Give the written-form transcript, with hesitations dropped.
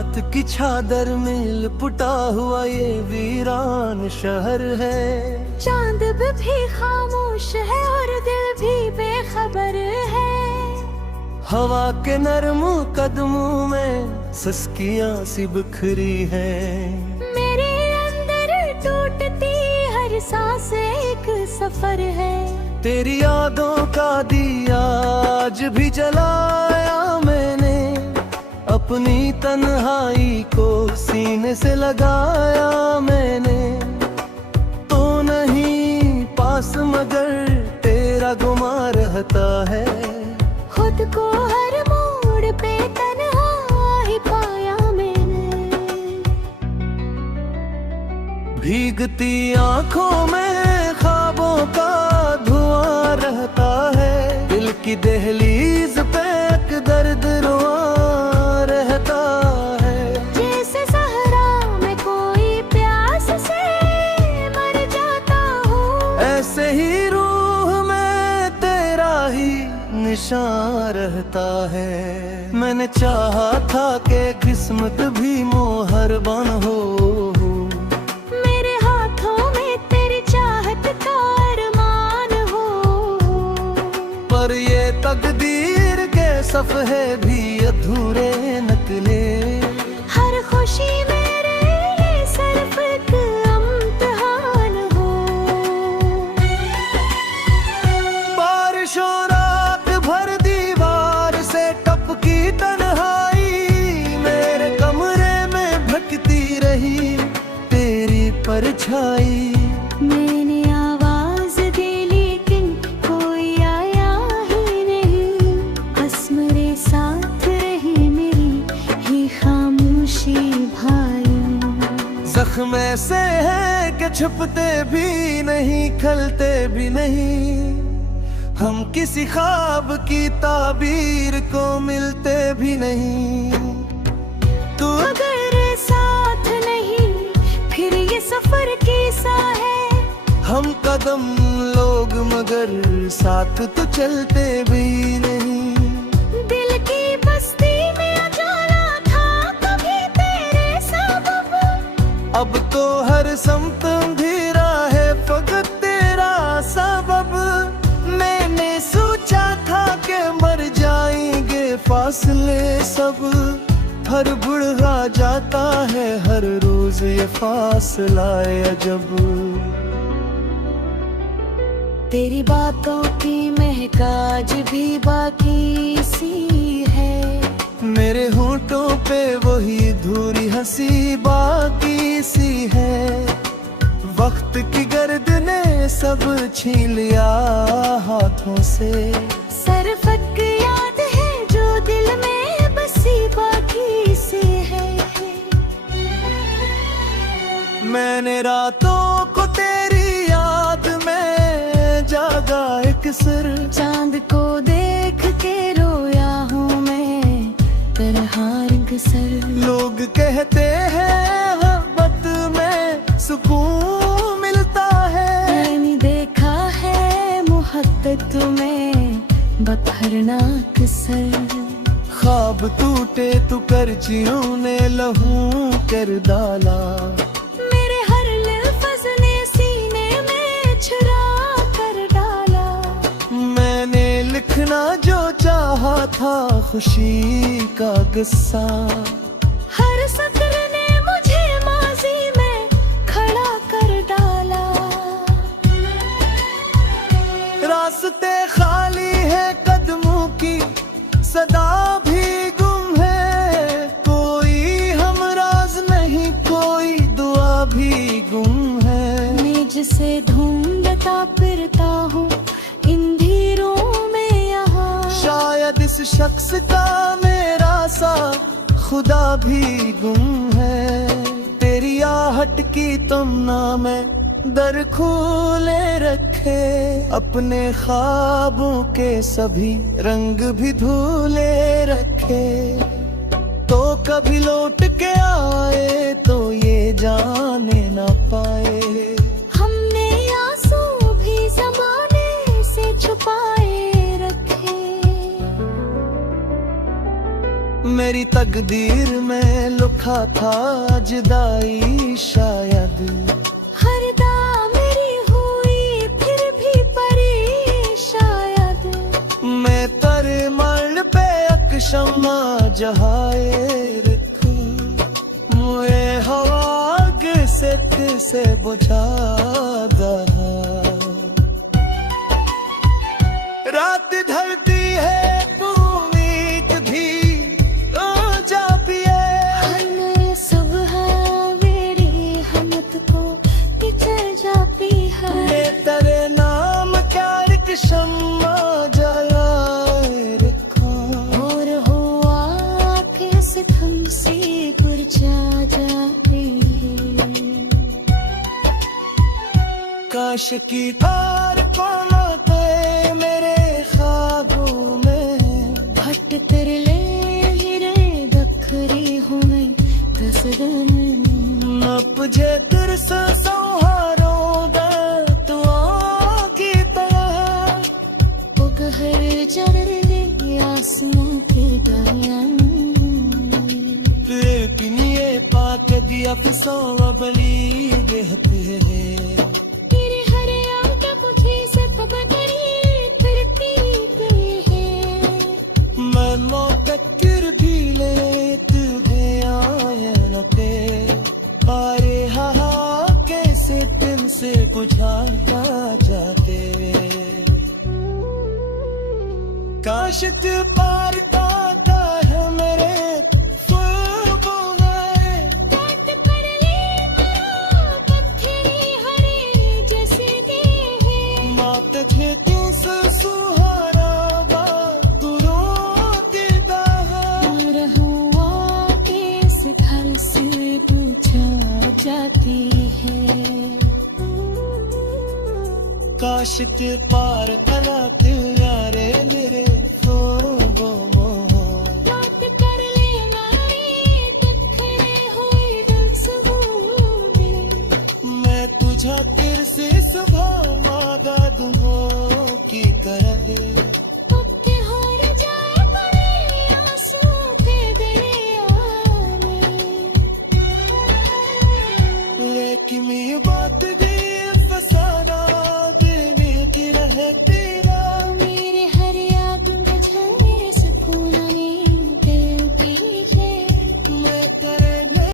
रात की चादर में लिपटा हुआ ये वीरान शहर है। चांद भी खामोश है और दिल भी बेखबर है। हवा के नरम कदमों में सिसकियां सी बिखरी है। मेरे अंदर टूटती हर सांस एक सफर है। तेरी यादों का दिया आज भी जलाया मैंने, अपनी तन्हाई को सीने से लगाया मैंने। तो नहीं पास मगर तेरा गुमा रहता है। खुद को हर मोड़ पे तन्हा ही पाया मैंने। भीगती आंखों में ख्वाबों का धुआं रहता है। दिल की दहलीज पे एक दर्द रुआ रहता है। जैसे सहरा में कोई प्यास से मर जाता हो, ऐसे ही रूह में तेरा ही निशान रहता है। मैंने चाहा था कि किस्मत भी मोहरबान हो। मेरे हाथों में तेरी चाहत का अरमान हो। पर ये तकदीर के सफ़े भी अधूरे निकले। हर खुशी मेरे लिए सिर्फ एक इम्तिहान हो। बारिश और रात भर दीवार से टपकी तन्हाई, मेरे कमरे में भटकती रही तेरी परछाई। मैंने आवाज दी लेकिन कोई आया ही नहीं। बस मेरे साथ रही मेरी ही खामोशी भाई। जख्म ऐसे है कि छुपते भी नहीं, खलते भी नहीं। हम किसी ख्वाब की ताबीर को मिलते भी नहीं। तू अगर साथ नहीं फिर ये सफर कैसा है। हम कदम लोग मगर साथ तो चलते भी नहीं। दिल की बस्ती में उजाला था कभी तेरे सबब। अब तो हर समत अंधेरा है फकत तेरा सबब। मैंने सोचा था कि मर जाएंगे फासले सब, हर बुढ़ा जाता है हर रोज ये फासला अजब। तेरी बातों की महक आज भी बाकी सी है। मेरे होठों पे वही धूरी हंसी बाकी सी है। वक्त की गर्द ने सब छीन लिया हाथों से। सरफक याद है जो दिल में बसी बाकी से है। मैंने रातों को तेरी याद में जागा एक सिर। चांद को देख के रोया हूँ मैं तरह रंग सर। लोग कहते हैं मोहब्बत में सुकून मिलता है। मैंने देखा है मुहब्बत में बखरनाक सर। ख्वाब टूटे तू करचियों ने लहू कर डाला। मेरे हर लफ्ज़ ने सीने में छुरा कर डाला। मैंने लिखना जो चाहा था खुशी का किस्सा। हर सत्र ने मुझे माजी में खड़ा कर डाला। रास्ते खाली है कदमों की सदा भी गुम है। कोई हमराज नहीं कोई दुआ भी गुम है। मैं जिसे ढूंढता फिरता हूँ इन धीरों में यहाँ। शायद इस शख्स का मेरा सा खुदा भी गुम है। तेरी आहट की तमन्ना में दर खोले रखे। अपने ख्वाबों के सभी रंग भी धुले रखे। तो कभी लौट के आए तो ये जाने ना पाए। हमने आंसू भी ज़माने से छुपाए रखे। मेरी मेरी तकदीर में लिखा था जुदाई शायद हरदा मेरी हुई फिर भी परी शायद मैं तेरे मर पे अकशमा जहाए रखूं मुझे हवा से बुझा दहा रात ढलती है उम्मीद भी जा पिए हर सुबह मेरी हमत को पिछड़ जाती है मैं तेरे नाम प्यार की शम्मा जलाए रखूं और हुआ कैसे तुमसे कुर्चा जाती है काश की तार पाते मेरे ख्वाबों में भट तरले हीरे बखरी हूँ मैं दसदन नपजे तिरस सौहारों दुआ की तरह उगहर जरले आसमां के दरियान लेकिन ये पाक दिया फिसौं बली बेहते हैं तेरे हर आंख मुझे सब बदली फिरती गई है मैं मौकतिर भी लेत गया न पे अरे हा कैसे दिन से बुझाया जाते काश तू पार पाता है मेरे ख्वाबों में बात कर ले माँ पत्थरी हरे जैसे दे है मात थे तू सुहारा बातुरों के दाहा रहुआ किस घर से पूछा जाती है काश ते पार कला तू यारे मेरे ख्वाबों में बात कर ले मारी पत्थरे हुए दिल सबूत मैं तुझा